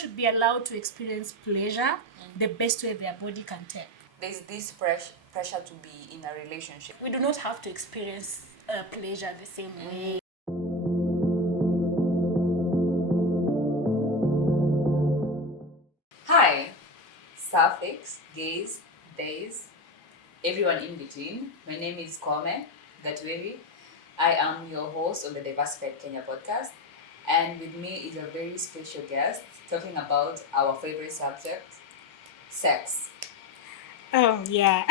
should be allowed to experience pleasure the best way their body can take. There's this pressure to be in a relationship. We do not have to experience pleasure the same way. Hi, suffix, gays, days, everyone in between. My name is Kome Gatweri. I am your host on the Diversified Kenya podcast. And with me is a very special guest talking about our favorite subject, sex. Oh, yeah.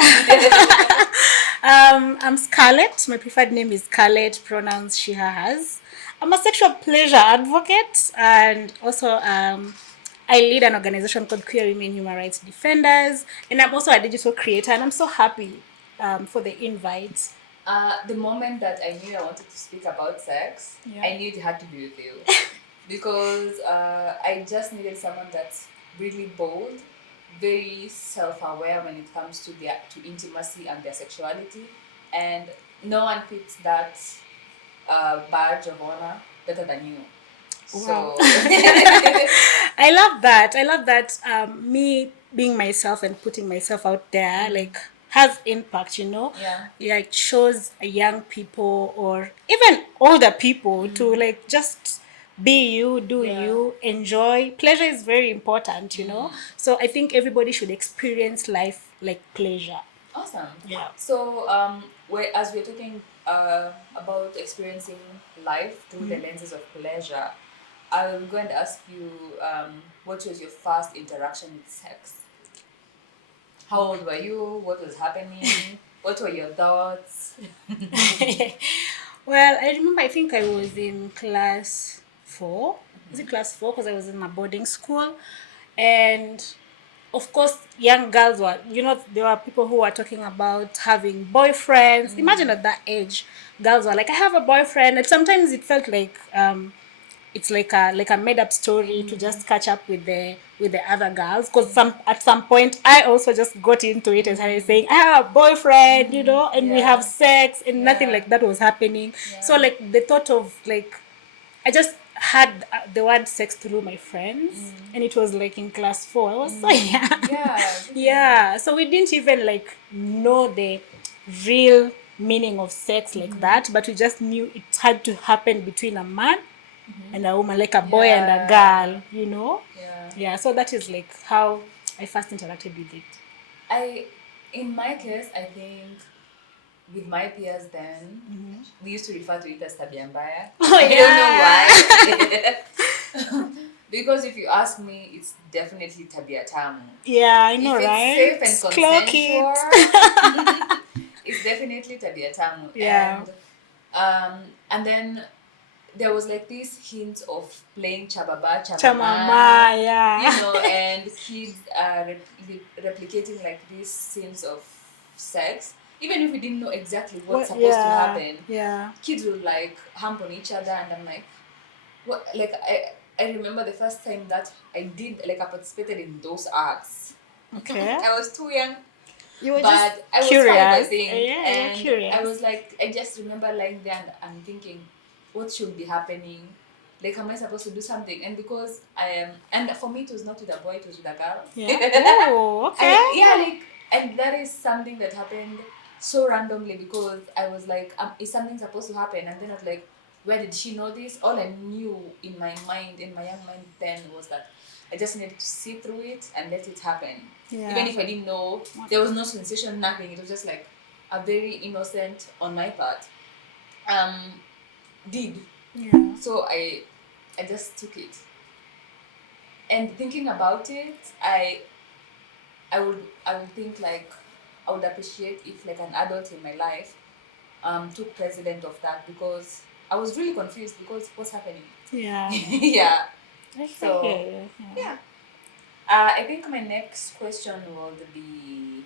I'm Scarlett. My preferred name is Scarlett, pronouns she, her, hers. I'm a sexual pleasure advocate, and also I lead an organization called Queer Women Human Rights Defenders, and I'm also a digital creator, and I'm so happy for the invite. The moment that I knew I wanted to speak about sex, I knew it had to be with you. Because I just needed someone that's really bold, very self-aware when it comes to intimacy and their sexuality, and no one fits that badge of honor better than you. Wow. So I love that. I love that me being myself and putting myself out there like has impact, Yeah. Like shows young people or even older people to like just be you, do you, enjoy. Pleasure is very important, So I think everybody should experience life like pleasure. Awesome. Yeah. So as we're talking about experiencing life through the lenses of pleasure, I'm going to ask you, what was your first interaction with sex? How old were you? What was happening? What were your thoughts? Well, I remember, I think I was in class 4. Was it class 4? Because I was in a boarding school. And of course, young girls were, there were people who were talking about having boyfriends. Imagine at that age, girls were like, I have a boyfriend. And sometimes it felt like, it's like a made up story to just catch up with the other girls, because at some point I also just got into it and started saying I have a boyfriend, and we have sex, and nothing like that was happening. So like the thought of like I just had the word sex through my friends, and it was like in class 4. I was so young. Yeah, so we didn't even like know the real meaning of sex like that, but we just knew it had to happen between a man and a woman, like a boy and a girl, Yeah, so that is like how I first interacted with it. In my case, I think with my peers then, we used to refer to it as tabia mbaya. I don't know why. Because if you ask me, it's definitely tabia tamu. Yeah, I know, if it's right? safe and consensual, it's definitely tabia tamu. Yeah. And then there was like these hints of playing chamama, yeah. And kids are replicating like these scenes of sex. Even if we didn't know exactly what's supposed to happen, kids would like hump on each other, and I'm like, what? Like I remember the first time that I participated in those acts. Okay. I was too young. You were but just I was curious. 5, I think. Yeah, and curious. I was like, I just remember lying there and thinking, what should be happening? Like, am I supposed to do something? And because I am, and for me, it was not with a boy, it was with a girl. Yeah. Oh, okay. And that is something that happened so randomly, because I was like, is something supposed to happen? And then I was like, where did she know this? All I knew in my young mind then was that I just needed to see through it and let it happen. Yeah. Even if I didn't know, there was no sensation, nothing. It was just like a very innocent on my part. Did. Yeah. So I just took it. And thinking about it, I would think like I would appreciate if like an adult in my life took precedent of that, because I was really confused because what's happening. Yeah. Yeah. So yeah. I think my next question would be,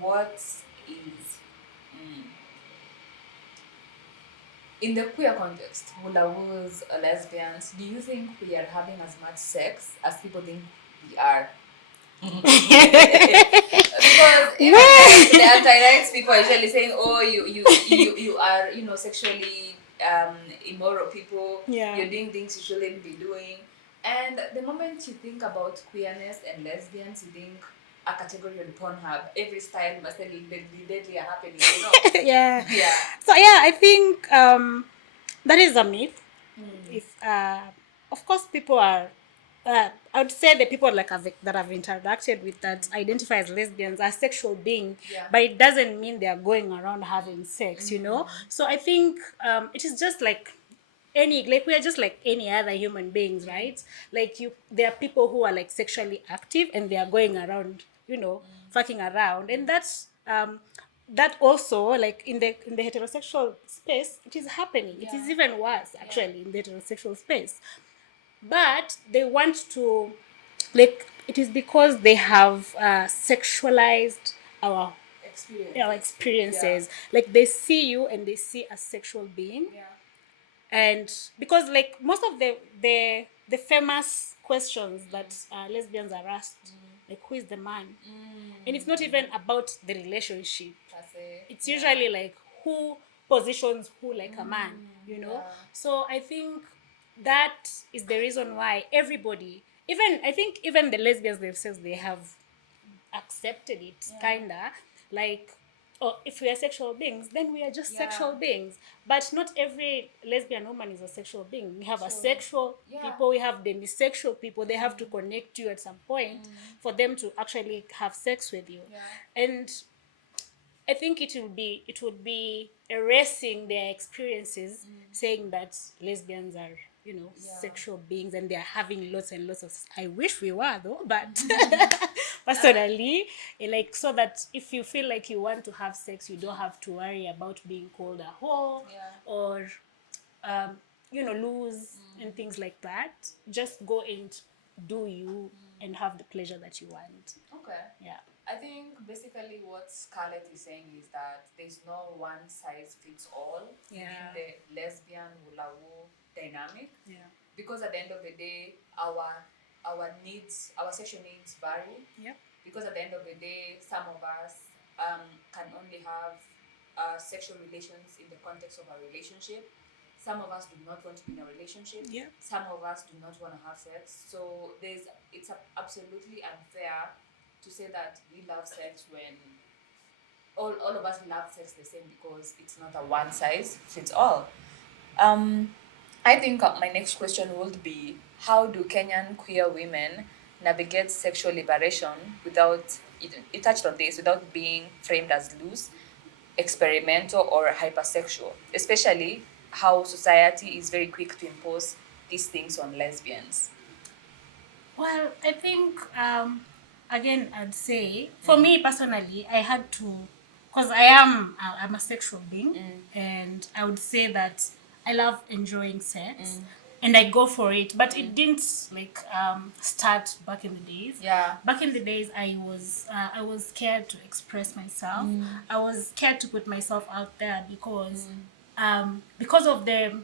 what is in the queer context, hula-hoos, lesbians, do you think we are having as much sex as people think we are? Because even the anti-rights people are usually saying, oh, you are, sexually immoral people. Yeah. You're doing things you shouldn't be doing. And the moment you think about queerness and lesbians, you think a category on Pornhub, every style must be deadly and happening, you know? Yeah. Yeah. So yeah, I think that is a myth. If of course people are I would say the people like that have interacted with that identify as lesbians are sexual beings, Yeah. but it doesn't mean they are going around having sex, you know. So I think it is just like we are just like any other human beings, right? Like there are people who are like sexually active and they are going around, you know, fucking around, and that also, like in the heterosexual space, it is happening. It is even worse actually in the heterosexual space, but they want to, like, it is because they have sexualized our experiences. Like they see you and they see a sexual being, and because like most of the famous questions that lesbians are asked, like who is the man, and it's not even about the relationship. It's usually like who positions who like a man, you know. So I think that is the reason why everybody, even I think even the lesbians themselves, they have accepted it, kinda like, oh, if we are sexual beings, then we are just sexual beings. But not every lesbian woman is a sexual being. We have asexual people, we have demisexual people. They have to connect you at some point for them to actually have sex with you. And I think it would be erasing their experiences, saying that lesbians are, you know, sexual beings and they are having lots and lots of. I wish we were though, but personally, like, so that if you feel like you want to have sex, you don't have to worry about being called a whore or you know, lose and things like that. Just go and do you and have the pleasure that you want. Okay. Yeah. I think basically what Scarlett is saying is that there's no one size fits all within the lesbian hula hoop dynamic. Yeah. Because at the end of the day, our needs, our sexual needs vary. Yep. Because at the end of the day, some of us can only have sexual relations in the context of a relationship. Some of us do not want to be in a relationship. Yep. Some of us do not want to have sex. So it's absolutely unfair to say that we love sex when all of us love sex the same, because it's not a one size fits all. I think my next question would be, how do Kenyan queer women navigate sexual liberation without, you touched on this, without being framed as loose, experimental, or hypersexual, especially how society is very quick to impose these things on lesbians? Well, I think again, I'd say for me personally, I had to, because I'm a sexual being, and I would say that I love enjoying sex, and I go for it. But it didn't like start back in the days. Yeah. Back in the days, I was scared to express myself. I was scared to put myself out there because of the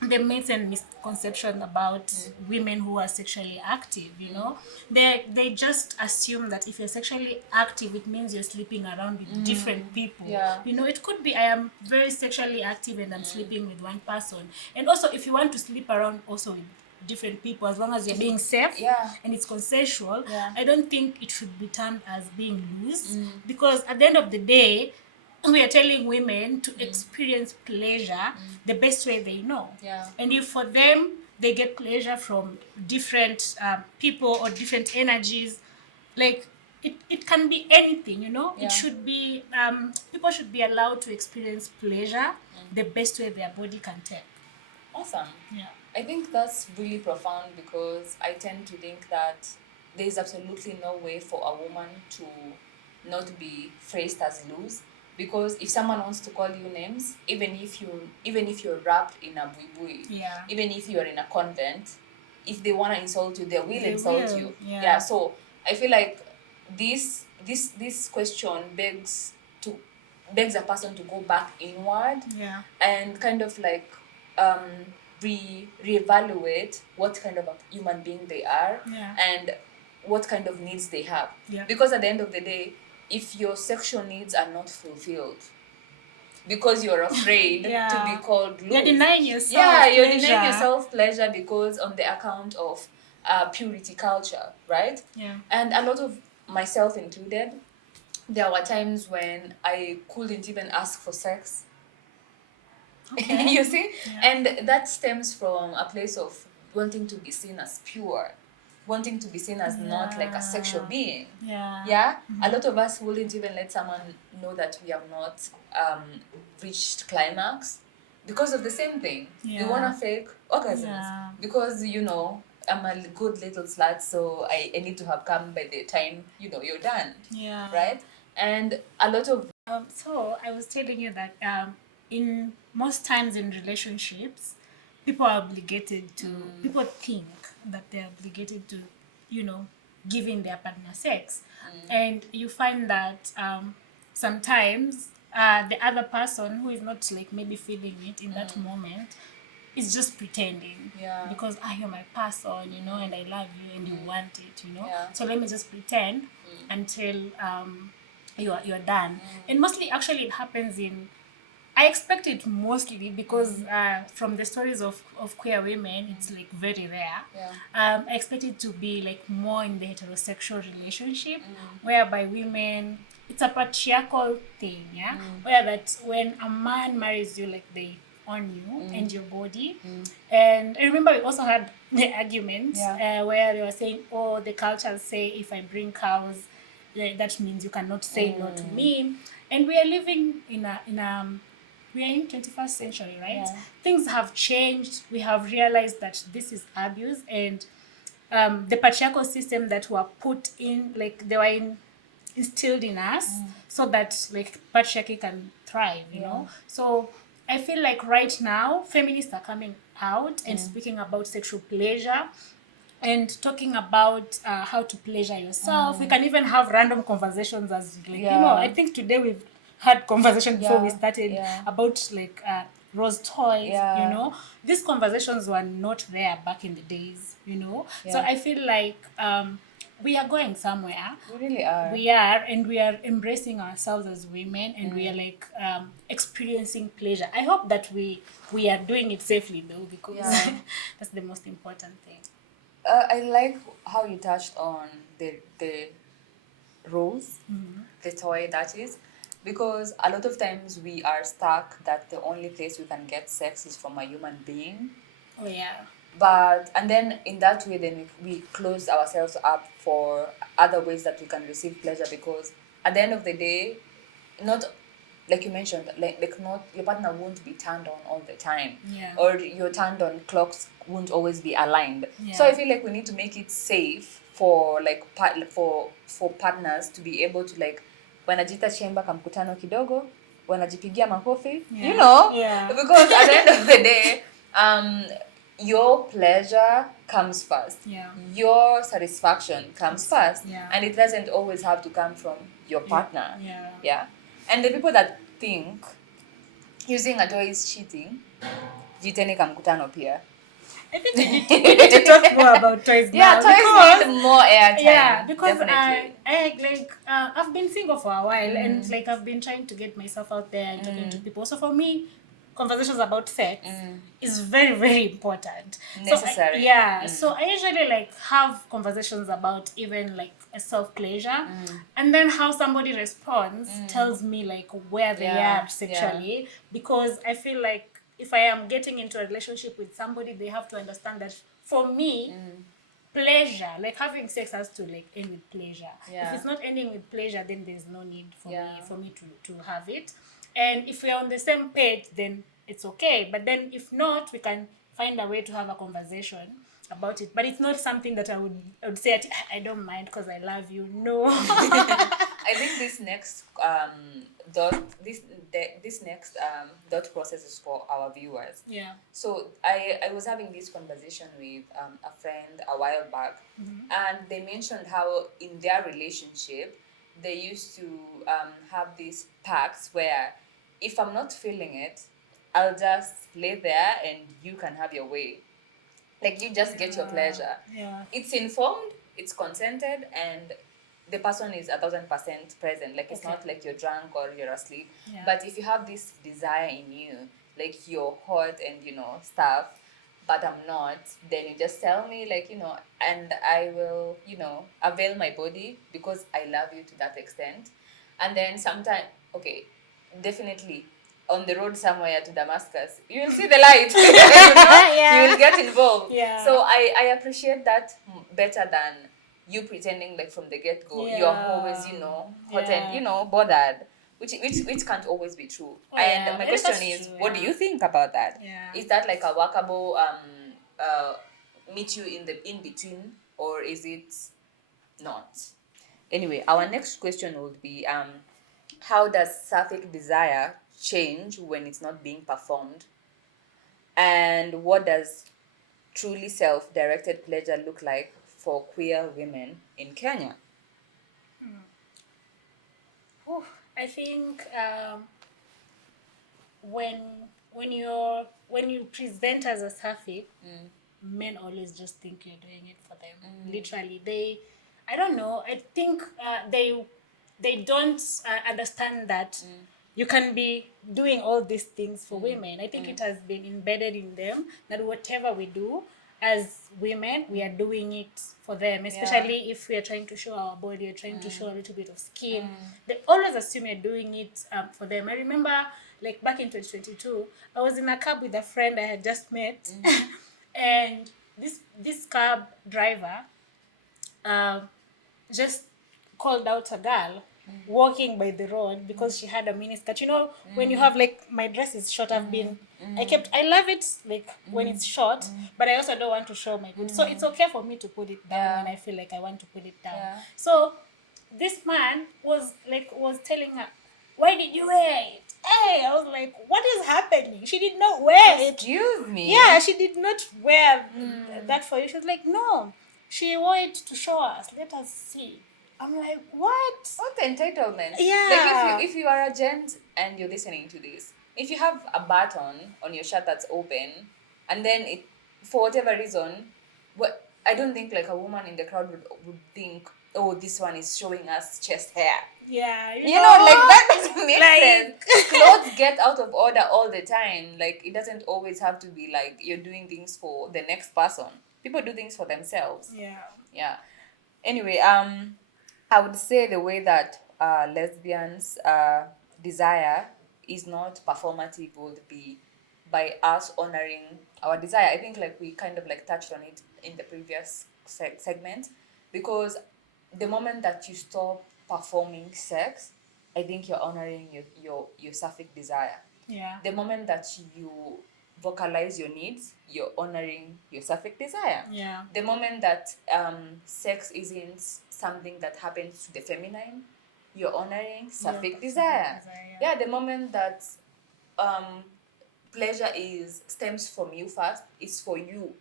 myths and misconception about women who are sexually active, you know. They just assume that if you're sexually active, it means you're sleeping around with different people. Yeah. You know, it could be I am very sexually active and I'm sleeping with one person. And also, if you want to sleep around also with different people, as long as you're being safe and it's consensual, I don't think it should be termed as being loose, because at the end of the day, we are telling women to experience pleasure the best way they know. And if for them they get pleasure from different people or different energies, like it can be anything, you know. It should be people should be allowed to experience pleasure the best way their body can take. Awesome. Yeah. I think that's really profound, because I tend to think that there is absolutely no way for a woman to not be phrased as loose. Because if someone wants to call you names, even if you're wrapped in a buibui, even if you're in a convent, if they want to insult you, they will insult you. Yeah. So I feel like this question begs a person to go back inward and kind of like reevaluate what kind of a human being they are and what kind of needs they have. Because at the end of the day, if your sexual needs are not fulfilled because you're afraid to be called loose, You're denying yourself you're pleasure. denying yourself pleasure because on the account of purity culture, right? Yeah. And a lot of myself included, there were times when I couldn't even ask for sex. Okay. You see? Yeah. And that stems from a place of wanting to be seen as pure, wanting to be seen as not like a sexual being. Yeah. Yeah? A lot of us wouldn't even let someone know that we have not reached climax because of the same thing. We want to fake orgasms. Yeah. Because, I'm a good little slut, so I need to have come by the time, you're done. Yeah. Right? And a lot of So I was telling you that in most times in relationships, people are obligated to. People think that they're obligated to, you know, giving their partner sex, and you find that sometimes the other person who is not like maybe feeling it in that moment is just pretending. Yeah. Because you're my person, and I love you and you want it. Yeah. So let me just pretend until you're done. And mostly actually it happens in, I expect it mostly because from the stories of queer women, it's like very rare. Yeah. I expect it to be like more in the heterosexual relationship, whereby women, it's a patriarchal thing, yeah, where that when a man marries you, like they own you and your body. And I remember we also had the argument where they were saying, oh, the cultures say if I bring cows, that means you cannot say no to me. And we are living in a we are in 21st century, right? Yeah. Things have changed. We have realized that this is abuse, and the patriarchal system that were put in, like they were instilled in us, so that like patriarchy can thrive, you know. So I feel like right now feminists are coming out and speaking about sexual pleasure and talking about how to pleasure yourself. We can even have random conversations as like, I think today we've had conversation before we started about like rose toys, these conversations were not there back in the days, so I feel like we are going somewhere. We really are. We are, and we are embracing ourselves as women, and we are like experiencing pleasure. I hope that we are doing it safely though, because that's the most important thing. I like how you touched on the rose, the toy that is, because a lot of times we are stuck that the only place we can get sex is from a human being. Oh yeah. But and then in that way, then we close ourselves up for other ways that we can receive pleasure, because at the end of the day, not like you mentioned, like not your partner won't be turned on all the time, or your turned on clocks won't always be aligned. So I feel like we need to make it safe for like for partners to be able to like wanajita chemba kamkutano kidogo, wanajipigia makofi, because at the end of the day, your pleasure comes first. Your satisfaction comes first. And it doesn't always have to come from your partner. And the people that think using a toy is cheating, jiteni kamkutano pia. I think we need to talk more about toys now. Yeah, toys need more airtime. Yeah, because I've been single for a while, and like I've been trying to get myself out there and talking to people. So for me, conversations about sex is very, very important. Necessary. So I usually like have conversations about even like a self-pleasure, and then how somebody responds tells me like where they are sexually, because I feel like if I am getting into a relationship with somebody, they have to understand that for me, pleasure, like having sex has to like end with pleasure. If it's not ending with pleasure, then there's no need for me to have it. And if we are on the same page, then it's okay. But then if not, we can find a way to have a conversation about it. But it's not something that I would say, I don't mind because I love you. No. I think this next thought process is for our viewers. So I was having this conversation with a friend a while back, and they mentioned how in their relationship they used to have these pacts where if I'm not feeling it, I'll just lay there and you can have your way. Like you just get your pleasure. It's informed, it's consented, and the person is 1,000% present. Like it's not like you're drunk or you're asleep. But if you have this desire in you, like you're hot and stuff, but I'm not, then you just tell me, like, and I will, avail my body because I love you to that extent. And then sometime, okay, definitely on the road somewhere to Damascus, you will see the light. Yeah. You will get involved. Yeah. So I appreciate that better than you pretending like from the get-go you are always, hot and, bothered, which can't always be true. And my question is, true, what do you think about that? Yeah. Is that like a workable meet you in the in between, or is it not? Anyway, our next question would be, how does sapphic desire change when it's not being performed? And what does truly self-directed pleasure look like for queer women in Kenya? Ooh, I think when when you present as a sapphic, men always just think you're doing it for them. Literally, I don't know. I think they don't understand that you can be doing all these things for women. I think it has been embedded in them that whatever we do as women, we are doing it for them, especially if we are trying to show our body or trying to show a little bit of skin. They always assume you're doing it for them. I remember, like, back in 2022, I was in a cab with a friend I had just met, and this cab driver just called out a girl walking by the road because she had a miniskirt. When you have, like, my dress is short, I love it, like, when it's short, but I also don't want to show my good. So it's okay for me to put it down when I feel like I want to put it down. So this man was telling her, why did you wear it? Hey, I was like, what is happening? She did not wear it. Excuse me. Yeah, she did not wear that for you. She was like, no, she wore it to show us. Let us see. I'm like, what? What entitlement? Yeah. Like, if you are a gent and you're listening to this, if you have a button on your shirt that's open, and then it, for whatever reason, I don't think like a woman in the crowd would think, oh, this one is showing us chest hair. Yeah, like that doesn't make Like- sense. Clothes get out of order all the time. Like, it doesn't always have to be like you're doing things for the next person. People do things for themselves. Yeah. Anyway, I would say the way that lesbians desire is not performative would be by us honoring our desire. I think like we kind of like touched on it in the previous segment, because the moment that you stop performing sex, I think you're honoring your sapphic desire. Yeah. The moment that you vocalize your needs, you're honoring your sapphic desire. Yeah. The moment that sex isn't something that happens to the feminine, you're honoring sapphic desire. Yeah, the moment that pleasure stems from you first, it's for you.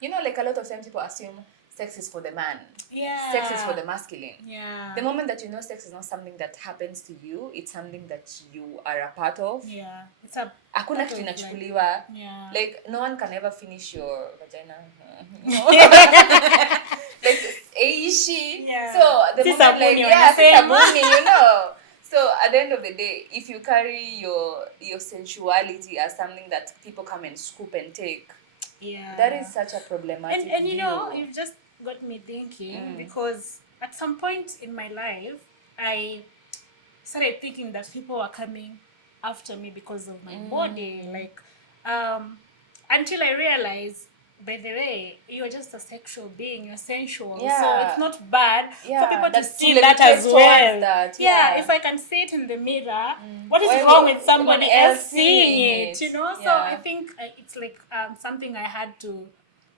Like a lot of times people assume sex is for the man. Yeah. Sex is for the masculine. Yeah. The moment that you know sex is not something that happens to you, it's something that you are a part of. Yeah. It's a Hakuna kitu inachukuliwa. Yeah. Like, no one can ever finish your vagina. Like, eishi. Yeah. So the Si moment, like, sabuni yeah, si wanasema. sabuni. So at the end of the day, if you carry your sensuality as something that people come and scoop and take, Yeah. that is such a problematic and view. you've just got me thinking, because at some point in my life I started thinking that people were coming after me because of my body, like until I realized, by the way, you're just a sexual being, you're sensual. Yeah. So it's not bad for people to see to that as levitate well. towards that, Yeah, if I can see it in the mirror, what is Why wrong would with somebody anyone else else seeing seeing it? it? So Yeah. I think it's like something I had to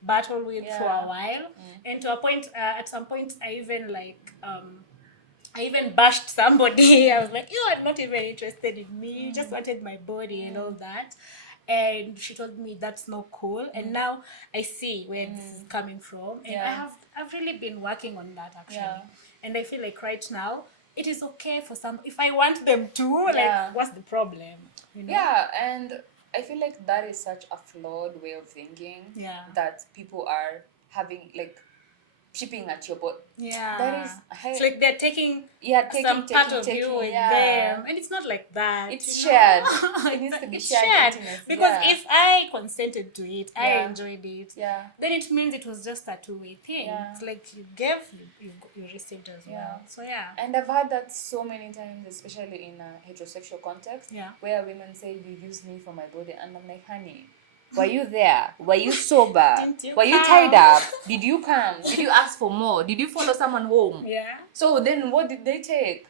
battle with for a while, and to a point, at some point I even I even bashed somebody. I was like, you are not even interested in me. You just wanted my body and all that. And she told me that's not cool. And now I see where this is coming from. And I've really been working on that, actually. Yeah. And I feel like right now it is okay for some, if I want them to, Yeah. like, what's the problem? Yeah, and I feel like that is such a flawed way of thinking. Yeah. That people are having, like, chipping at your body. Yeah. That is, It's like they're taking taking, some part of taking, you with yeah. them. And it's not like that. It's you know? shared. It needs to be It's shared shared. intimacy. Because Yeah. if I consented to it, I Yeah. enjoyed it, Yeah. then it means it was just a two-way thing. Yeah. It's like you gave, you received as Yeah. well. So yeah. And I've heard that so many times, especially in a heterosexual context, Yeah. where women say, "You use me for my body," and I'm like, "Honey, were you there? Were you sober? Didn't you Were you come? tied up? Did you come? Did you ask for more? Did you follow someone home?" Yeah. So then what did they take?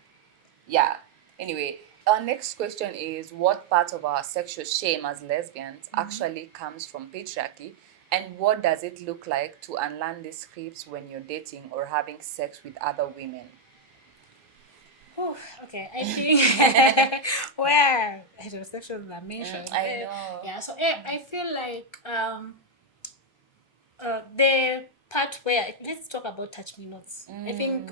Yeah. Anyway, our next question is, what part of our sexual shame as lesbians actually comes from patriarchy, and what does it look like to unlearn these scripts when you're dating or having sex with other women? Whew, okay, I think where heterosexuals are mentioned. I know. Yeah, so I feel like the part where let's talk about touch me nots. I think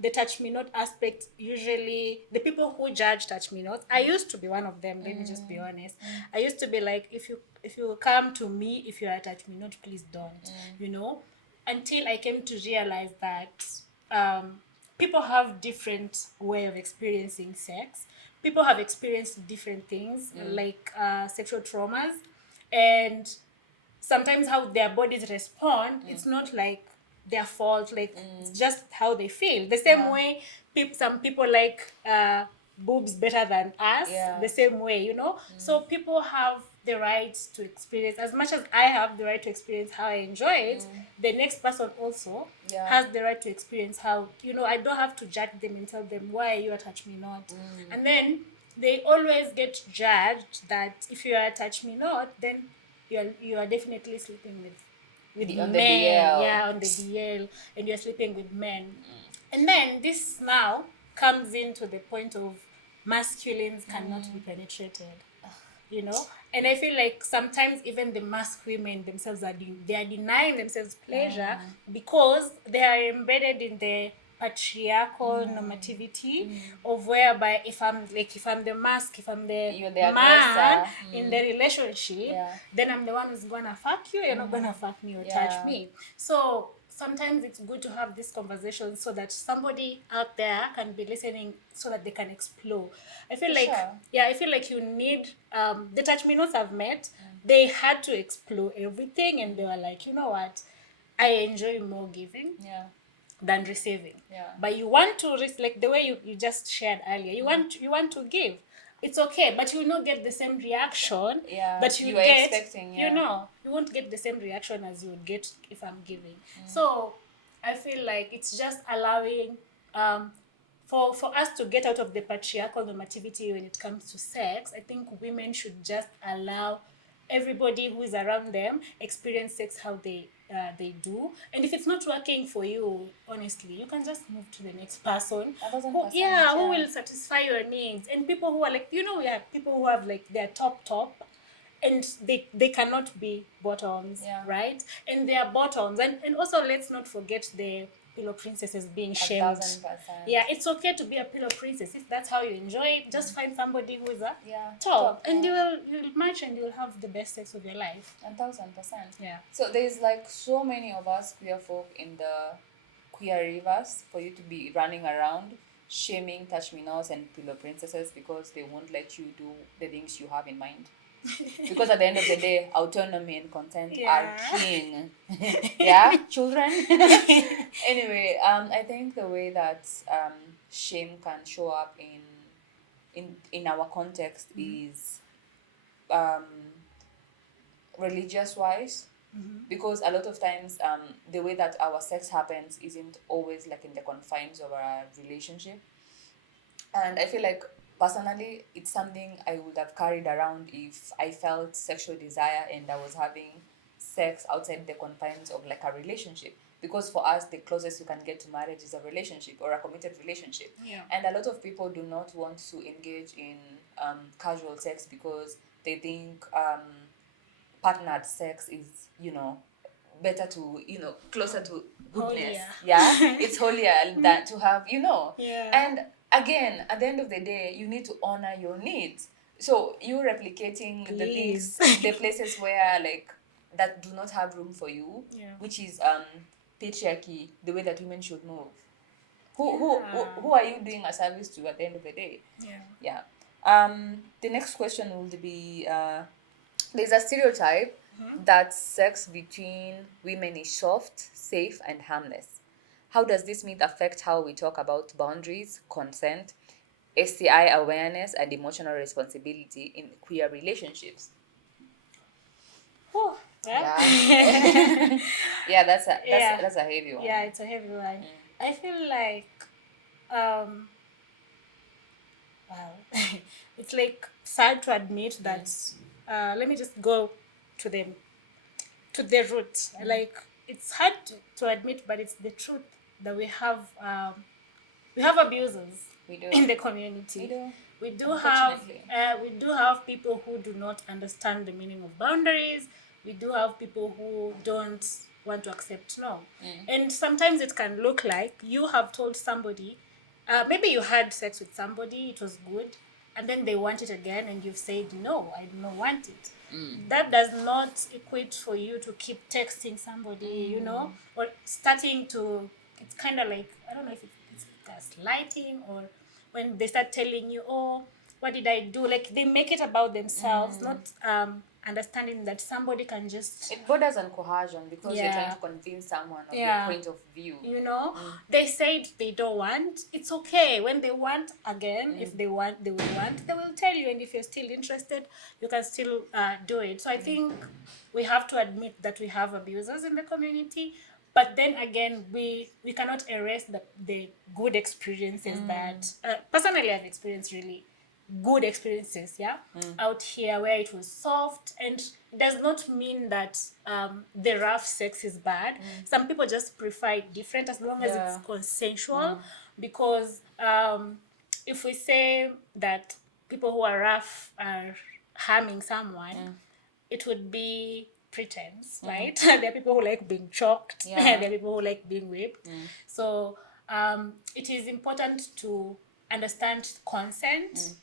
the touch me not aspect, usually the people who judge touch me nots, I used to be one of them, let me just be honest. I used to be like, if you come to me, if you are a touch me not, please don't, you know, until I came to realize that people have different way of experiencing sex. People have experienced different things, like sexual traumas, and sometimes how their bodies respond, it's not like their fault, like it's just how they feel. The same Yeah. way some people like boobs better than us, Yeah. the same way, you know. So people have the right to experience, as much as I have the right to experience how I enjoy it, the next person also Yeah. has the right to experience how, you know, I don't have to judge them and tell them why you touch me not. And then they always get judged that if you are touch me not, then you are definitely sleeping with On the men, DL. yeah, on the DL, and you're sleeping with men. And then this now comes into the point of masculines cannot be penetrated, you know. And I feel like sometimes even the mask women themselves they are denying themselves pleasure because they are embedded in the patriarchal normativity of whereby if I'm the mask, if I'm the You're the man aggressor. in the relationship, Yeah. then I'm the one who's gonna fuck you, you're not gonna fuck me or touch Yeah. me. So sometimes it's good to have this conversation so that somebody out there can be listening, so that they can explore. I feel For like sure. yeah, I feel like you need the touch me notes I've met, they had to explore everything, and they were like, you know what, I enjoy more giving Yeah. than receiving. Yeah. But you want to like the way you just shared earlier, you want to give, it's okay, but you will not get the same reaction Yeah. that you You would were get, expecting, you yeah. know, you won't get the same reaction as you would get if I'm giving. So I feel like it's just allowing for us to get out of the patriarchal normativity when it comes to sex. I think women should just allow everybody who is around them experience sex how they do, and if it's not working for you, honestly, you can just move to the next person 1,000%, who yeah. will satisfy your needs. And people who are like, you know, we have people who have like their top, and they cannot be bottoms, Yeah. right? And they are bottoms, and also let's not forget the pillow princesses being shamed. 1,000%. Yeah, it's okay to be a pillow princess if that's how you enjoy it. Just find somebody who is a Yeah. top, and yeah. you'll match, and you'll have the best sex of your life. 1,000%. Yeah. So there's like so many of us queer folk in the queer rivers for you to be running around shaming touch me nots and pillow princesses because they won't let you do the things you have in mind. Because at the end of the day, autonomy and consent are king. Yeah, children. Anyway, I think the way that shame can show up in our context is religious wise, because a lot of times the way that our sex happens isn't always like in the confines of our relationship. And I feel like personally it's something I would have carried around if I felt sexual desire and I was having sex outside the confines of like a relationship, because for us the closest you can get to marriage is a relationship or a committed relationship. Yeah. And a lot of people do not want to engage in casual sex because they think partnered sex is, you know, better to, you know, closer to goodness. Holier. Yeah, it's holier than to have, you know. Yeah. And again, at the end of the day, you need to honor your needs. So you replicating the things, Please. the places where like that do not have room for you, Yeah. which is patriarchy, the way that women should move. Who are you doing a service to at the end of the day? Yeah. The next question would be, there's a stereotype that sex between women is soft, safe, and harmless. How does this myth affect how we talk about boundaries, consent, STI awareness, and emotional responsibility in queer relationships? Oh, Yeah. well. Yeah, that's a heavy one. Yeah, it's a heavy one. I feel like, um, wow, it's like sad to admit that. Let me just go to the root. Like, it's hard to admit, but it's the truth that we have abusers We do. in the community. We do. We do have people who do not understand the meaning of boundaries. We do have people who don't want to accept no. And sometimes it can look like you have told somebody, maybe you had sex with somebody, it was good, and then they want it again, and you've said no, I don't want it. That does not equate for you to keep texting somebody, or starting to. It's kind of like, I don't know if it's gaslighting, or when they start telling you, oh, what did I do? Like, they make it about themselves, not understanding that somebody can just. It borders on coercion because you're trying to convince someone of your point of view. They said they don't want. It's okay. When they want again, if they want, they will tell you. And if you're still interested, you can still do it. So I think we have to admit that we have abusers in the community. But then again, we cannot erase the good experiences that, personally, I've experienced really good experiences, out here where it was soft, and it does not mean that the rough sex is bad. Some people just prefer it different as long as it's consensual, because if we say that people who are rough are harming someone, it would be pretense, right? There are people who like being choked. There are people who like being whipped. So it is important to understand consent.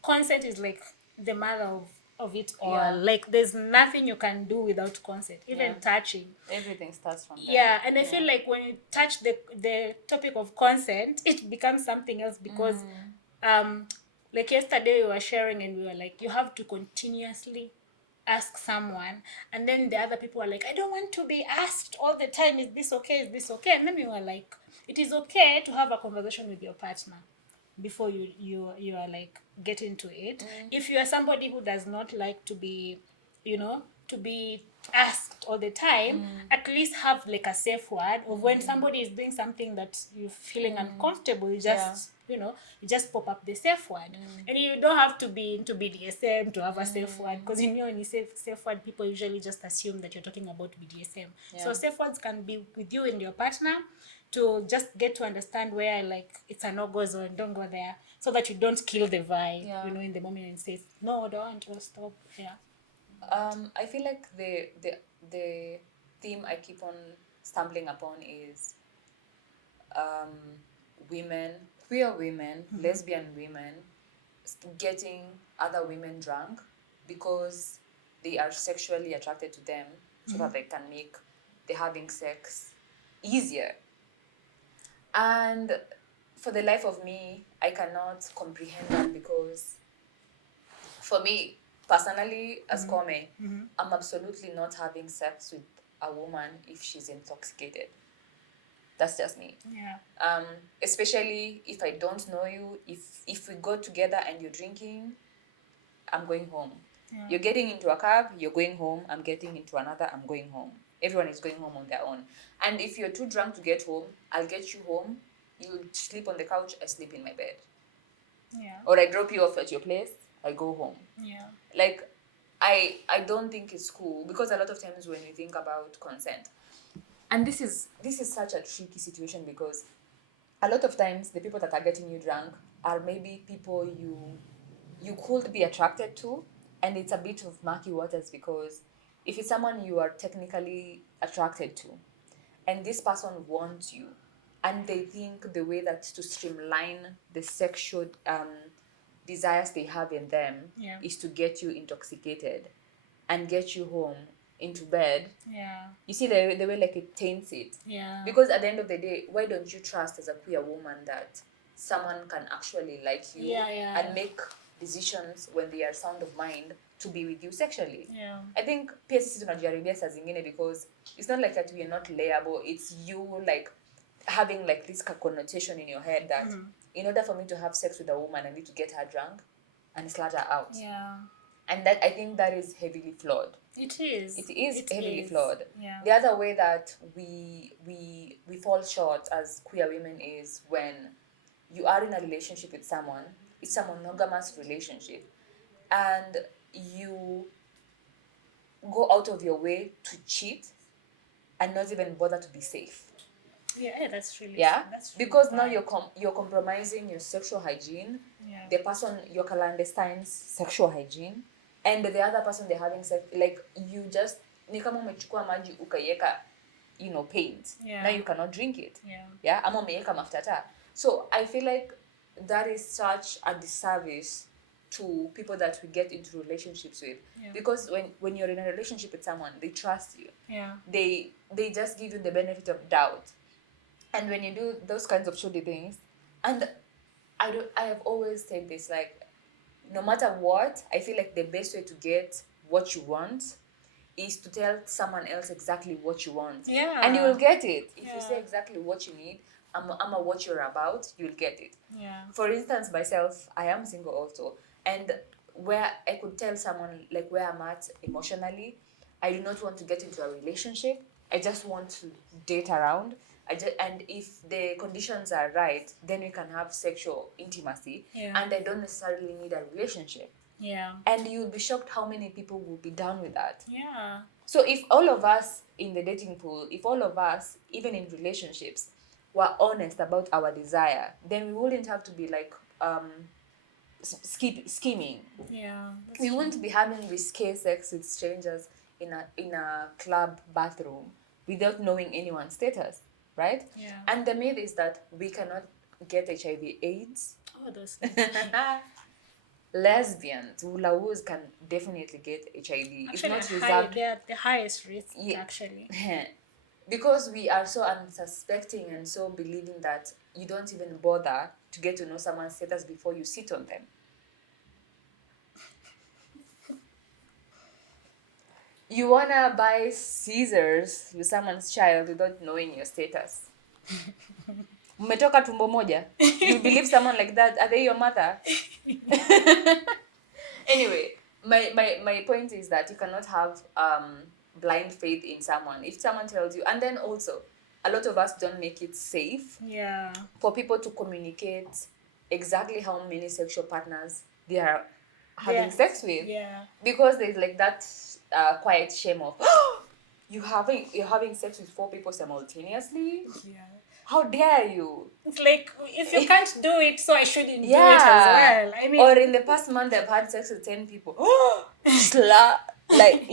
Consent is like the mother of it all. Like, there's nothing you can do without consent, even touching. Everything starts from there. Yeah, and I feel like when you touch the topic of consent, it becomes something else, because like yesterday we were sharing, and we were like, you have to continuously ask someone, and then the other people are like, I don't want to be asked all the time, is this okay, is this okay? And then we were like, it is okay to have a conversation with your partner before you are like get into it. If you are somebody who does not like to be, to be asked all the time, at least have like a safe word of when somebody is doing something that you're feeling uncomfortable, you just you just pop up the safe word. And you don't have to be into BDSM to have a safe word, because when you say safe word, people usually just assume that you're talking about BDSM. So safe words can be with you and your partner, to just get to understand where, like, it's a no-go zone, don't go there, so that you don't kill the vibe, in the moment, and say, no, don't, or stop. I feel like the theme I keep on stumbling upon is women, queer women, lesbian women, getting other women drunk because they are sexually attracted to them, so that they can make the having sex easier. And for the life of me, I cannot comprehend that, because for me, personally, as Kome, I'm absolutely not having sex with a woman if she's intoxicated. That's just me. Especially if I don't know you, if we go together and you're drinking, I'm going home. You're getting into a cab, you're going home. I'm getting into another, I'm going home. Everyone is going home on their own. And if you're too drunk to get home, I'll get you home. You sleep on the couch, I sleep in my bed. Or I drop you off at your place, I go home. Like, I don't think it's cool, because a lot of times when you think about consent, and this is such a tricky situation, because a lot of times the people that are getting you drunk are maybe people you could be attracted to, and it's a bit of murky waters, because if it's someone you are technically attracted to, and this person wants you, and they think the way that to streamline the sexual desires they have in them is to get you intoxicated and get you home, into bed, Yeah. you see the way like it taints it. Yeah. Because at the end of the day, why don't you trust as a queer woman that someone can actually like you and make decisions when they are sound of mind to be with you sexually? Yeah. I think pia sisi tunajaribia saa zingine because it's not like that we are not layable, it's you like having like this connotation in your head that in order for me to have sex with a woman, I need to get her drunk and slut her out. Yeah. And that, I think that is heavily flawed. It is. It is heavily is. flawed. Yeah. The other way that we fall short as queer women is when you are in a relationship with someone, it's a monogamous relationship, and you go out of your way to cheat and not even bother to be safe. Yeah, that's really That's really because bad. Now you're compromising your sexual hygiene. Yeah. The person, your clandestine's sexual hygiene, and the other person they're having sex, like you just ni kama umechukua maji ukaiweka, paint. Yeah. Now you cannot drink it. Yeah. Ama umeweka mafuta taa. So I feel like that is such a disservice to people that we get into relationships with. Yeah. Because when you're in a relationship with someone, they trust you. Yeah. They just give you the benefit of doubt. And when you do those kinds of shoddy things, and I have always said this, like, no matter what, I feel like the best way to get what you want is to tell someone else exactly what you want. Yeah. And you will get it. If you say exactly what you need, I'm what you're about, you'll get it. Yeah. For instance, myself, I am single also. And where I could tell someone like where I'm at emotionally, I do not want to get into a relationship. I just want to date around. And if the conditions are right, then we can have sexual intimacy. Yeah. And I don't necessarily need a relationship. Yeah. And you'll be shocked how many people will be down with that. Yeah. So if all of us in the dating pool, if all of us, even in relationships, were honest about our desire, then we wouldn't have to be like scheming. Yeah. We wouldn't be having risque sex with strangers in a club bathroom without knowing anyone's status, right? Yeah. And the myth is that we cannot get HIV/AIDS. Oh, those. Lesbians, Wulaus can definitely get HIV. Actually, it's not reserved. They are the highest risk, actually. Because we are so unsuspecting and so believing that you don't even bother to get to know someone's status before you sit on them. You wanna buy scissors with someone's child without knowing your status. Mmetoka tumbo moja. You believe someone like that? Are they your mother? Anyway, my point is that you cannot have blind faith in someone. If someone tells you, and then also, a lot of us don't make it safe for people to communicate exactly how many sexual partners they are having sex with. Yeah. Because there's like that quiet shame of, you're having sex with 4 people simultaneously? Yeah. How dare you? It's like, if you can't do it, so I shouldn't do it as well. I mean, or in the past month I've had sex with 10 people. Like,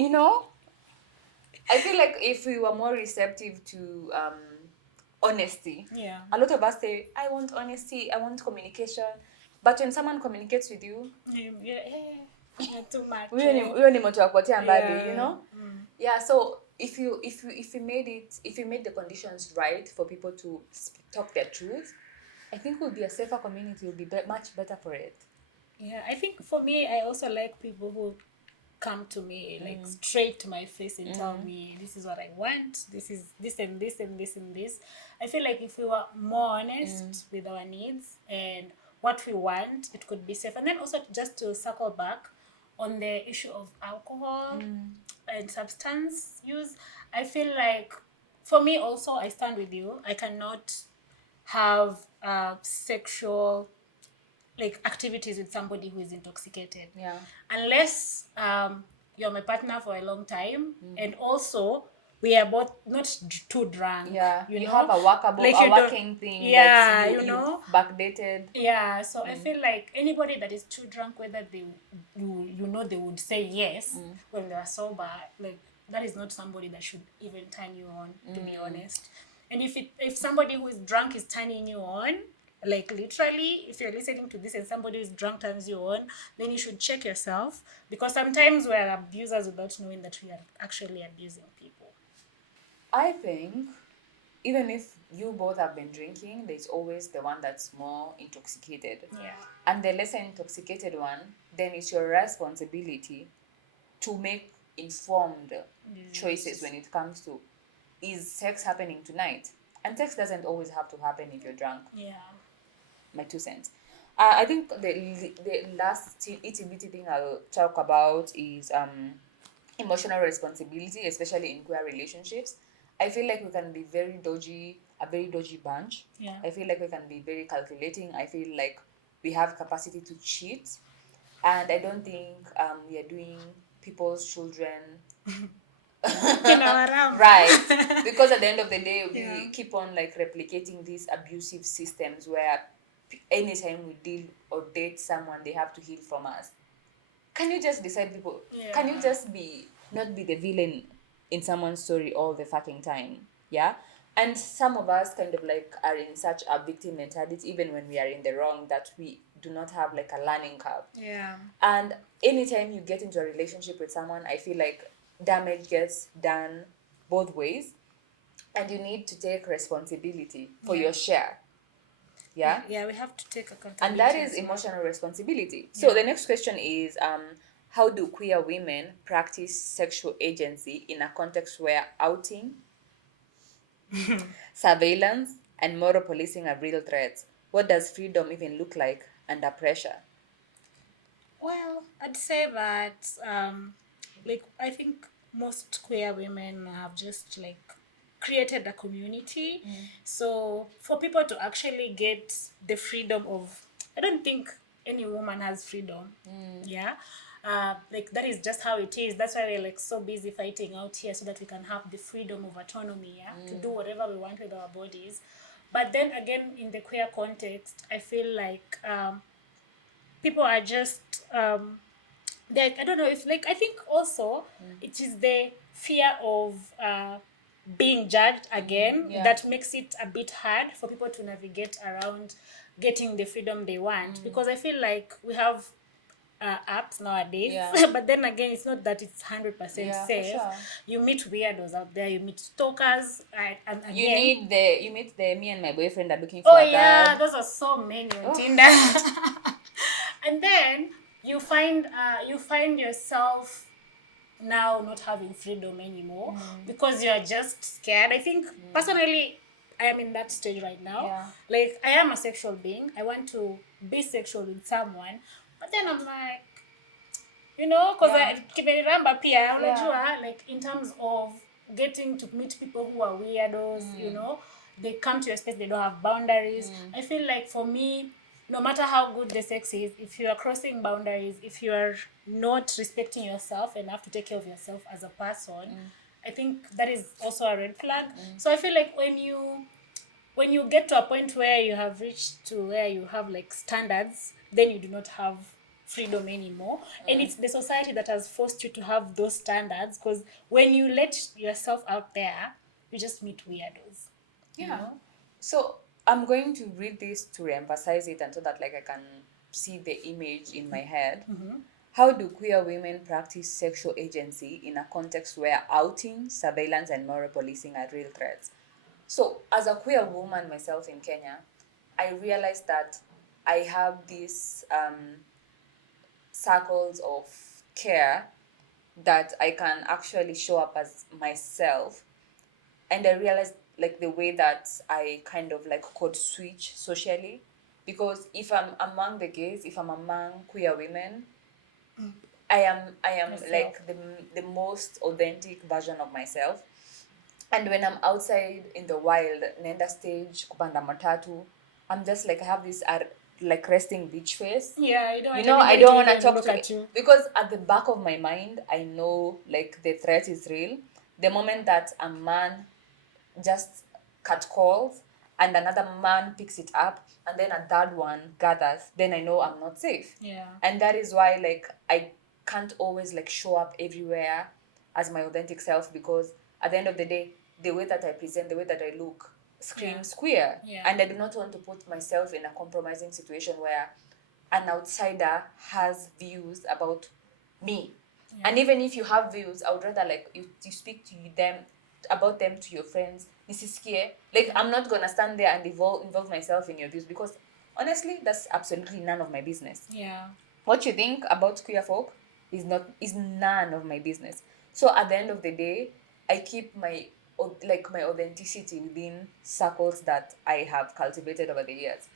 I feel like if we were more receptive to honesty, a lot of us say, I want honesty, I want communication. But when someone communicates with you, not too much. Huyo ni moto wa kuotea mbali, Yeah, so if you made the conditions right for people to talk their truth, I think we'll be a safer community. We'll be much better for it. Yeah, I think for me, I also like people who come to me like straight to my face and tell me, this is what I want, this is this and this and this and this. I feel like if we were more honest with our needs and what we want, it could be safe. And then also just to circle back on the issue of alcohol and substance use, I feel like for me also, I stand with you. I cannot have sexual activities with somebody who is intoxicated. Yeah. Unless you're my partner for a long time and also we are both not too drunk. Yeah. You know? Have a working thing. Yeah, you backdated. Yeah. So I feel like anybody that is too drunk, whether they would say yes when they are sober, like that is not somebody that should even turn you on, to be honest. And if somebody who is drunk is turning you on, Like literally, if you're listening to this and somebody is drunk times you on, then you should check yourself, because sometimes we're abusers without knowing that we are actually abusing people. I think even if you both have been drinking, there's always the one that's more intoxicated. Yeah. And the lesser intoxicated one, then it's your responsibility to make informed choices when it comes to, is sex happening tonight? And sex doesn't always have to happen if you're drunk. Yeah. My 2 cents. I think the last itty bitty thing I'll talk about is emotional responsibility, especially in queer relationships. I feel like we can be a very dodgy bunch. Yeah. I feel like we can be very calculating. I feel like we have capacity to cheat, and I don't think we are doing people's children In our realm. right, because at the end of the day we Yeah. keep on like replicating these abusive systems where anytime we deal or date someone they have to heal from us. Can you just decide, people? Can you Yeah. just be not be the villain in someone's story all the fucking time? Yeah. And some of us kind of like are in such a victim mentality even when we are in the wrong, that we do not have like a learning curve. Yeah. And anytime you get into a relationship with someone, I feel like damage gets done both ways, and you need to take responsibility for Yeah. your share. Yeah. Yeah, we have to take accountability. And that is as well. emotional responsibility. So Yeah. the next question is how do queer women practice sexual agency in a context where outing, surveillance, and moral policing are real threats? What does freedom even look like under pressure? Well, I'd say that, like, I think most queer women have just like created a community. So for people to actually get the freedom of, I don't think any woman has freedom. Yeah. Like that is just how it is. That's why we're like so busy fighting out here so that we can have the freedom of autonomy, yeah, to do whatever we want with our bodies. But then again, in the queer context, I feel like people are just like, I don't know if, like, I think also it is the fear of being judged again, Yeah. that makes it a bit hard for people to navigate around getting the freedom they want, because I feel like we have apps nowadays. Yeah. But then again, it's not that it's 100% Yeah, for safe. sure. You meet weirdos out there, you meet stalkers, and again, You meet the me and my boyfriend are looking for oh a yeah, dad. those are so many on Oh. Tinder. And then you find yourself now not having freedom anymore, because you're just scared. I think personally I am in that stage right now. Yeah. Like, I am a sexual being, I want to be sexual with someone, but then I'm like, you know, because Yeah. kimeniramba pia unajua, Yeah. like in terms of getting to meet people who are weirdos, you know, they come to your space, they don't have boundaries. I feel like for me, no matter how good the sex is, if you are crossing boundaries, if you are not respecting yourself enough to take care of yourself as a person, I think that is also a red flag. So I feel like when you get to a point where you have reached to where you have like standards, then you do not have freedom anymore. And it's the society that has forced you to have those standards, because when you let yourself out there, you just meet weirdos. Yeah. You know? So I'm going to read this to re-emphasize it, and so that like I can see the image in my head. How do queer women practice sexual agency in a context where outing, surveillance, and moral policing are real threats? So as a queer woman myself in Kenya, I realized that I have these circles of care that I can actually show up as myself. And I realized like the way that I kind of like code switch socially, because if I'm among the gays, if I'm among queer women, I am Yourself. like the most authentic version of myself. And when I'm outside in the wild, nenda stage, kupanda matatu, I'm just like I have this like resting beach face. Yeah, you don't want I anybody don't to want to even talk look to at you. because at the back of my mind, I know like the threat is real. The moment that a man just cut calls and another man picks it up and then a third one gathers, then I know I'm not safe. Yeah. And that is why like I can't always like show up everywhere as my authentic self, because at the end of the day, the way that I present, the way that I look screams queer. Yeah. And I do not want to put myself in a compromising situation where an outsider has views about me. Yeah. And even if you have views, I would rather like you speak to them about them to your friends. Nisisikie. Like I'm not gonna stand there and involve myself in your views, because honestly that's absolutely none of my business. Yeah. What you think about queer folk is none of my business. So at the end of the day, I keep my authenticity within circles that I have cultivated over the years.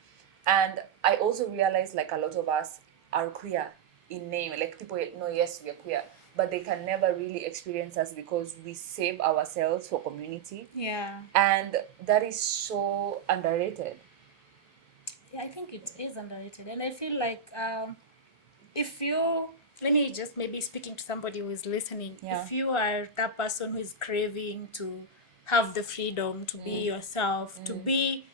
And I also realize like a lot of us are queer in name. Like people know, yes, we are queer, but they can never really experience us because we save ourselves for community. Yeah. And that is so underrated. Yeah, I think it is underrated. And I feel like if you, let me just maybe speaking to somebody who is listening, Yeah. if you are that person who is craving to have the freedom to be yourself, to be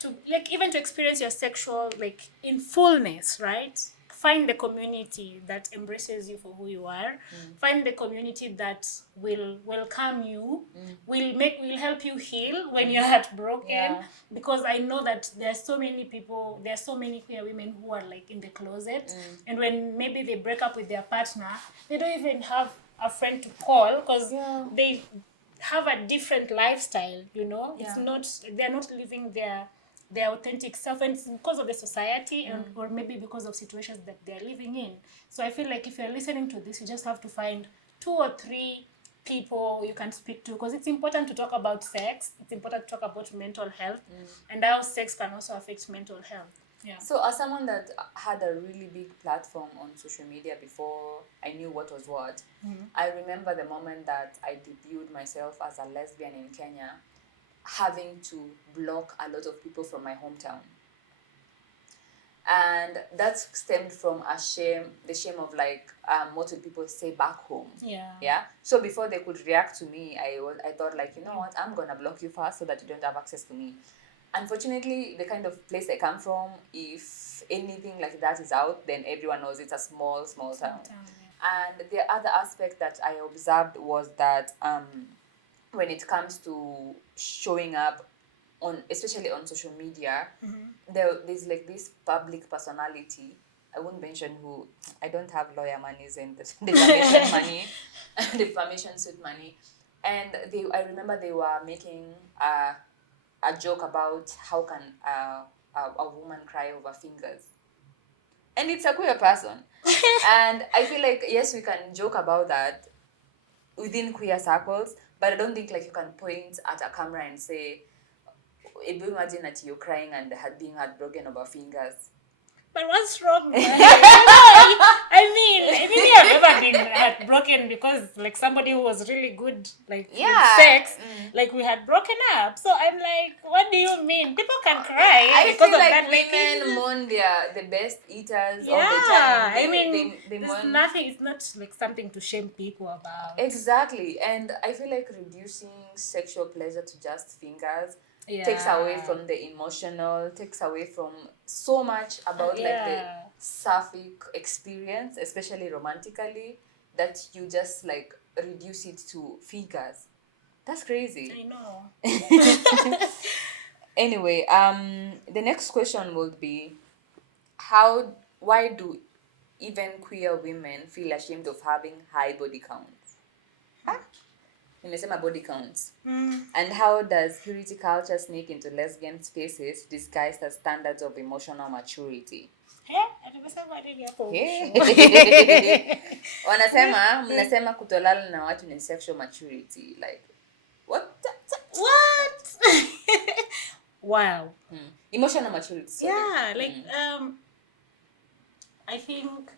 to like even to experience your sexual like in fullness, right? Find the community that embraces you for who you are. Find the community that will welcome you, will help you heal when you're heartbroken. Yeah. Because I know that there are so many people, there are so many queer women who are like in the closet, and when maybe they break up with their partner, they don't even have a friend to call because they have a different lifestyle. It's not, they're not living their authentic self, and it's because of the society and or maybe because of situations that they're living in. So I feel like if you're listening to this, you just have to find 2 or 3 people you can speak to, because it's important to talk about sex, it's important to talk about mental health, and how sex can also affect mental health. Yeah. So as someone that had a really big platform on social media before I knew what was what, I remember the moment that I debuted myself as a lesbian in Kenya, having to block a lot of people from my hometown. And that stemmed from the shame of like, what would people say back home? Yeah. So before they could react to me, I thought like, you know what, I'm gonna block you first so that you don't have access to me. Unfortunately, the kind of place I come from, if anything like that is out, then everyone knows it's a small town. And the other aspect that I observed was that when it comes to showing up especially on social media, there's like this public personality. I won't mention who. I don't have lawyer monies and the defamation money, defamation suit money. And I remember they were making a joke about how can a woman cry over fingers, and it's a queer person. And I feel like yes, we can joke about that within queer circles, but I don't think like you can point at a camera and say, imagine that you're crying and being heartbroken over fingers. But what's wrong, man? I mean, I've never been heartbroken because like somebody who was really good like with sex, like we had broken up. So I'm like, what do you mean? People can cry I because feel of like that. women mourn the best eaters all the time. They there's mourn. nothing. It's not like something to shame people about. Exactly, and I feel like reducing sexual pleasure to just fingers takes away from the emotional, takes away from so much about like the sapphic experience, especially romantically, that you just like reduce it to figures. That's crazy. I know. Anyway, the next question would be, why do even queer women feel ashamed of having high body counts? Nimesema body counts. And how does purity culture sneak into lesbian spaces disguised as standards of emotional maturity? Wanasema, mnasema kutolala na watu ni sexual maturity. Like, what? Wow. Emotional maturity. Sorry. Yeah, like I think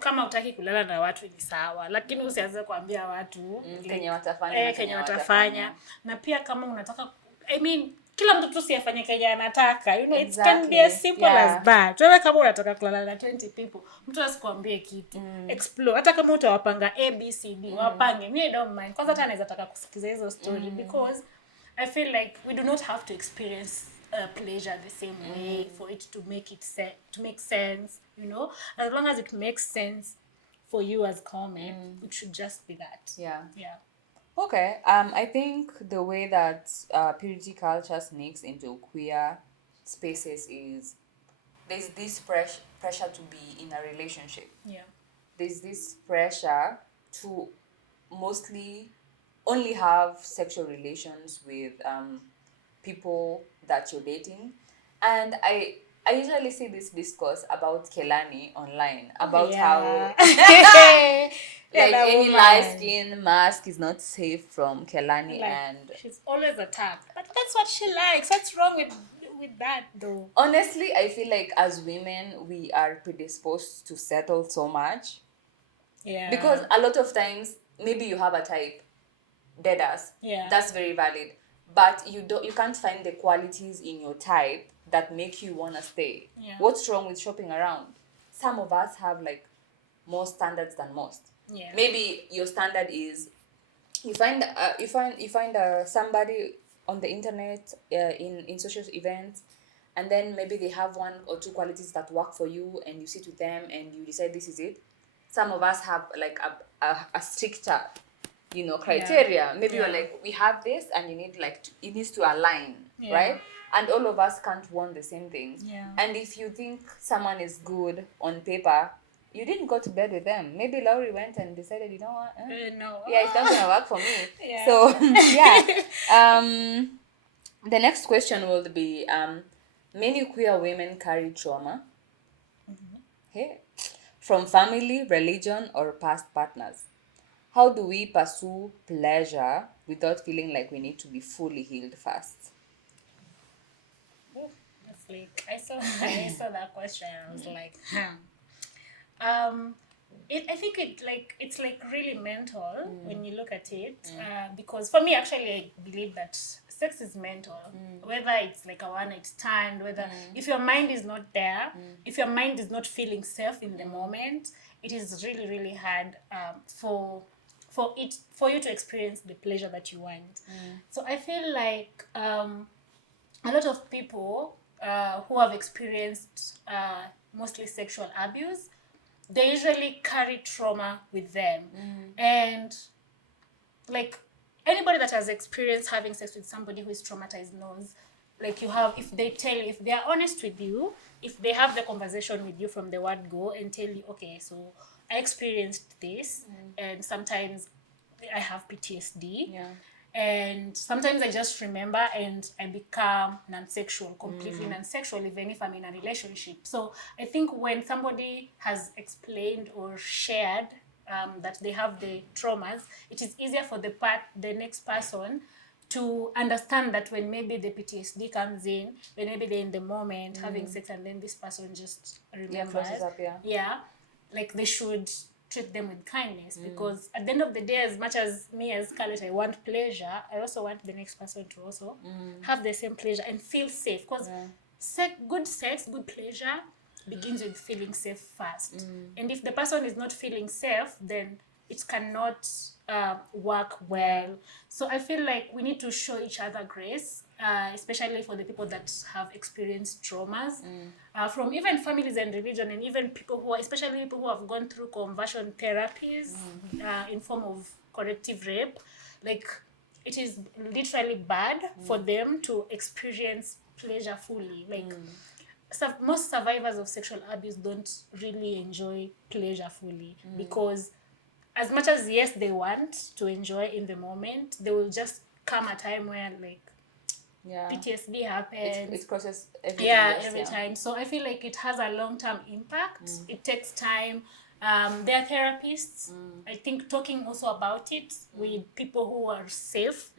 kama utaki kulala na watu ni sawa, lakini usianze kuambia watu Kenye watafanya. Na pia kama unataka, I mean, kila mtu tu siafanye kenye anataka, it can be as simple as that. Wewe kama unataka kulala na 20 people, mtu asikwambie kitu, explore. Hata kama utawapanga ABCD, wapange, me I don't mind. Kwanza hata anaweza taka kusikiza hizo story, because I feel like we do not have to experience pleasure the same way for it to make sense, as long as it makes sense for you as common, it should just be that. Yeah. Okay. I think the way that purity culture sneaks into queer spaces is there's this pressure to be in a relationship. Yeah. There's this pressure to mostly only have sexual relations with people that you're dating. And I usually see this discourse about Kelani online Oh about how yeah. Yeah, like that any light woman. skin mask is not safe from Kelani. Like And she's always attacked. But that's what she likes. What's wrong with that though? honestly, I feel like as women we are predisposed to settle so much because Yeah. a lot of times maybe you have a type, dead ass, Yeah. that's very valid, but you can't find the qualities in your type that make you want to stay. Yeah. What's wrong with shopping around? Some of us have like more standards than most. Yeah. Maybe your standard is you find somebody on the internet, in social events, and then maybe they have one or two qualities that work for you and you sit with them and you decide this is it. Some of us have like a stricter, criteria. Maybe you're Yeah. like, we have this and you need like it needs to align. Yeah. Right? And all of us can't want the same things. Yeah. And if you think someone is good on paper, you didn't go to bed with them. Maybe Laurie went and decided, you know what, No. yeah, it's not gonna work for me. Yeah. So yeah. The next question will be, many queer women carry trauma. Hey, from family, religion, or past partners. How do we pursue pleasure without feeling like we need to be fully healed first? Oof, that's like I saw that question and I was like, Um, I think it's like really mental when you look at it. Because for me, actually, I believe that sex is mental. Whether it's like a one night stand, whether if your mind is not there, if your mind is not feeling safe in the moment, it is really really hard for you to experience the pleasure that you want. So I feel like a lot of people who have experienced mostly sexual abuse, they usually carry trauma with them. And like anybody that has experienced having sex with somebody who is traumatized knows, like you have, if they tell you, if they are honest with you, if they have the conversation with you from the word go and tell you, okay, so I experienced this, and sometimes I have PTSD. Yeah. And sometimes I just remember and I become non-sexual, completely non-sexual, even if I'm in a relationship. So I think when somebody has explained or shared that they have the traumas, it is easier for the next person to understand that when maybe the PTSD comes in, when maybe they're in the moment having sex and then this person just Yeah, remembers. closes up, yeah. Yeah, like they should treat them with kindness, because at the end of the day, as much as me as Scarlett, I want pleasure, I also want the next person to also have the same pleasure and feel safe, because good sex, good pleasure begins with feeling safe first. And if the person is not feeling safe, then it cannot work well. So I feel like we need to show each other grace, especially for the people that have experienced traumas from even families and religion, and even people who are, especially people who have gone through conversion therapies in form of corrective rape. Like, it is literally bad for them to experience pleasure fully. Like, most survivors of sexual abuse don't really enjoy pleasure fully, because as much as yes they want to enjoy in the moment, there will just come a time where like Yeah. PTSD happens. It crosses everything. Yeah, else, every yeah. time. So I feel like it has a long-term impact. It takes time. There are therapists. I think talking also about it with people who are safe,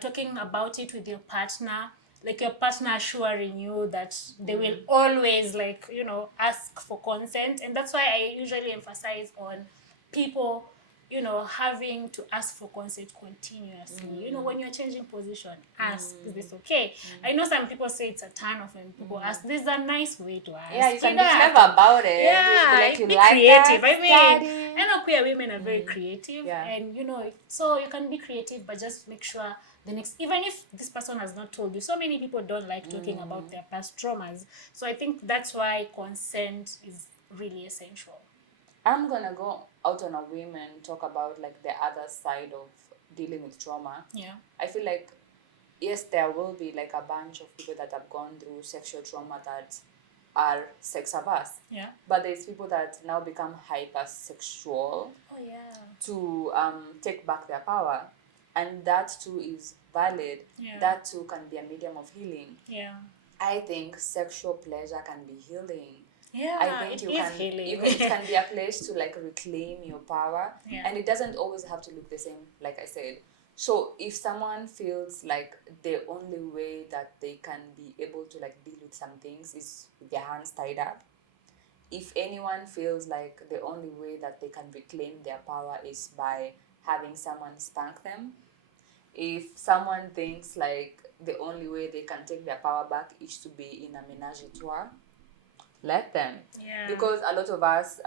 talking about it with your partner, like your partner assuring you that they will always, like, ask for consent. And that's why I usually emphasize on people, having to ask for consent continuously. When you're changing position, ask, is this okay? I know some people say it's a turn off when people ask. This is a nice way to ask. Yeah, you can be don't have clever to- about it. Yeah, Like, you be like creative. that, I mean, study. I know queer women are very creative, Yeah. and so you can be creative, but just make sure the next, even if this person has not told you, so many people don't like talking about their past traumas. So I think that's why consent is really essential. I'm gonna go out on a whim and talk about like the other side of dealing with trauma, Yeah. I feel like yes, there will be like a bunch of people that have gone through sexual trauma that are sex averse. Yeah. But there's people that now become hypersexual Oh yeah. to take back their power, and that too is valid. Yeah. That too can be a medium of healing. Yeah. I think sexual pleasure can be healing. Yeah, I think it you is can, healing. it can be a place to like reclaim your power. Yeah. And it doesn't always have to look the same, like I said. So if someone feels like the only way that they can be able to like deal with some things is with their hands tied up, if anyone feels like the only way that they can reclaim their power is by having someone spank them, if someone thinks like the only way they can take their power back is to be in a menage a trois, let them. Yeah. Because a lot of us,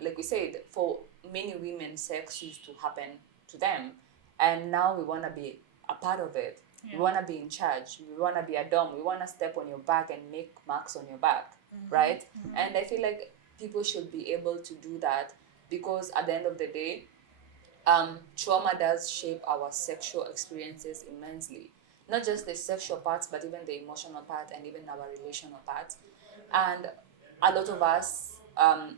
like we said, for many women, sex used to happen to them, and now we want to be a part of it. Yeah. We want to be in charge. We want to be a dom. We want to step on your back and make marks on your back, right? And I feel like people should be able to do that, because at the end of the day, trauma does shape our sexual experiences immensely. Not just the sexual parts, but even the emotional part and even our relational part. And a lot of us are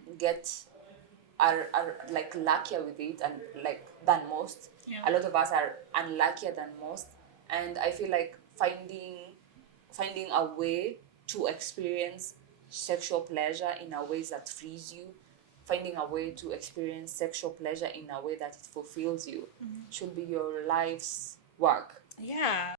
like luckier with it and like than most. Yeah. A lot of us are unluckier than most. And I feel like finding a way to experience sexual pleasure in a way that frees you, finding a way to experience sexual pleasure in a way that it fulfills you, should be your life's work. Yeah.